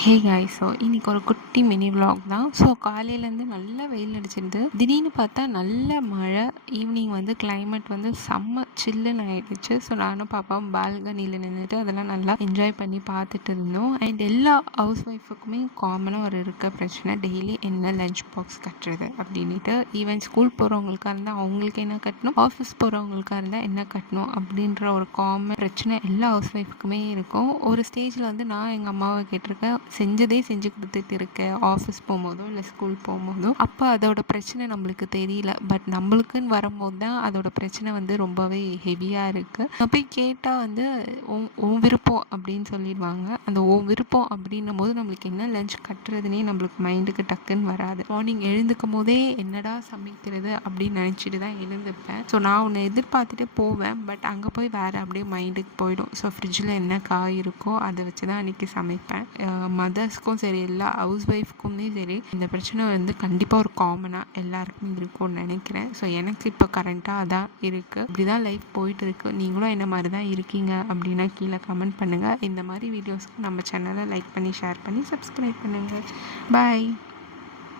Hey guys, so இன்றைக்கி ஒரு குட்டி மினி vlog தான். ஸோ காலையிலேருந்து நல்லா வெயில் அடிச்சிருந்து, திடீர்னு பார்த்தா நல்ல மழை. ஈவினிங் வந்து கிளைமேட் வந்து செம்ம சில்லுன்னு ஆகிடுச்சு. ஸோ நானும் பாப்பாவும் பால்கனியில் நின்றுட்டு அதெல்லாம் நல்லா என்ஜாய் பண்ணி பார்த்துட்டு இருந்தோம். அண்ட் எல்லா ஹவுஸ் ஒய்ஃபுக்குமே காமனாக ஒரு இருக்க பிரச்சனை, டெய்லி என்ன லஞ்ச் பாக்ஸ் கட்டுறது அப்படின்ட்டு. ஈவன் ஸ்கூல் போகிறவங்களுக்கா இருந்தால் அவங்களுக்கு என்ன கட்டணும், ஆஃபீஸ் போகிறவங்களுக்கா இருந்தால் என்ன கட்டணும் அப்படின்ற ஒரு காமன் பிரச்சனை எல்லா ஹவுஸ் ஒய்ஃபுக்குமே இருக்கும். ஒரு ஸ்டேஜில் வந்து நான் எங்கள் அம்மாவை கேட்டிருக்கேன், செஞ்சதே செஞ்சு கொடுத்துட்டு இருக்கேன் ஆஃபீஸ் போகும்போதோ இல்லை ஸ்கூல் போகும்போதோ. அப்போ அதோட பிரச்சனை நம்மளுக்கு தெரியல, பட் நம்மளுக்குன்னு வரும்போது தான் அதோட பிரச்சனை வந்து ரொம்பவே ஹெவியாக இருக்குது. நான் போய் கேட்டால் வந்து உன் விருப்பம் அப்படின்னு சொல்லிடுவாங்க. அந்த உன் விருப்பம் அப்படின்னும் போது நம்மளுக்கு என்ன லஞ்ச் கட்டுறதுனே நம்மளுக்கு மைண்டுக்கு டக்குன்னு வராது. மார்னிங் எழுந்துக்கும் போதே என்னடா சமைக்கிறது அப்படின்னு நினச்சிட்டு தான் எழுந்துப்பேன். ஸோ நான் ஒன்று எதிர்பார்த்துட்டு போவேன், பட் அங்கே போய் வேறு அப்படியே மைண்டுக்கு போயிடும். ஸோ ஃப்ரிட்ஜில் என்ன காய் இருக்கோ அதை வச்சு தான் அன்றைக்கி சமைப்பேன். மதர்ஸ்க்கும் சரி, எல்லா ஹவுஸ் ஒய்ஃப்க்குமே சரி, இந்த பிரச்சனை வந்து கண்டிப்பாக ஒரு காமனாக எல்லாருக்குமே இருக்கும்னு நினைக்கிறேன். ஸோ எனக்கு இப்போ கரண்ட்டாக அதான் இருக்குது. இப்படி தான் லைஃப் போயிட்டு இருக்கு. நீங்களும் என்ன மாதிரி தான் இருக்கீங்க அப்படின்னா கீழே கமெண்ட் பண்ணுங்கள். இந்த மாதிரி வீடியோஸ்க்கு நம்ம சேனலை லைக் பண்ணி ஷேர் பண்ணி சப்ஸ்கிரைப் பண்ணுங்கள். பாய்.